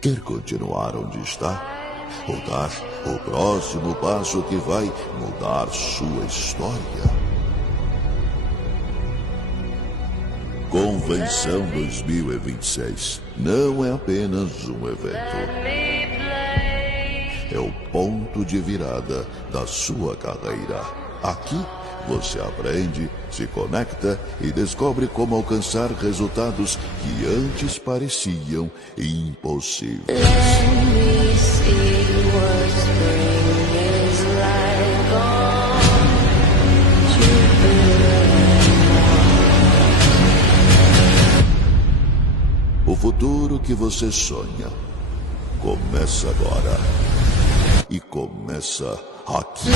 Quer continuar onde está? Ou dar o próximo passo que vai mudar sua história? Convenção 2026 não é apenas um evento. É o ponto de virada da sua carreira. Aqui você aprende, se conecta e descobre como alcançar resultados que antes pareciam impossíveis. O futuro que você sonha começa agora. E começa aqui.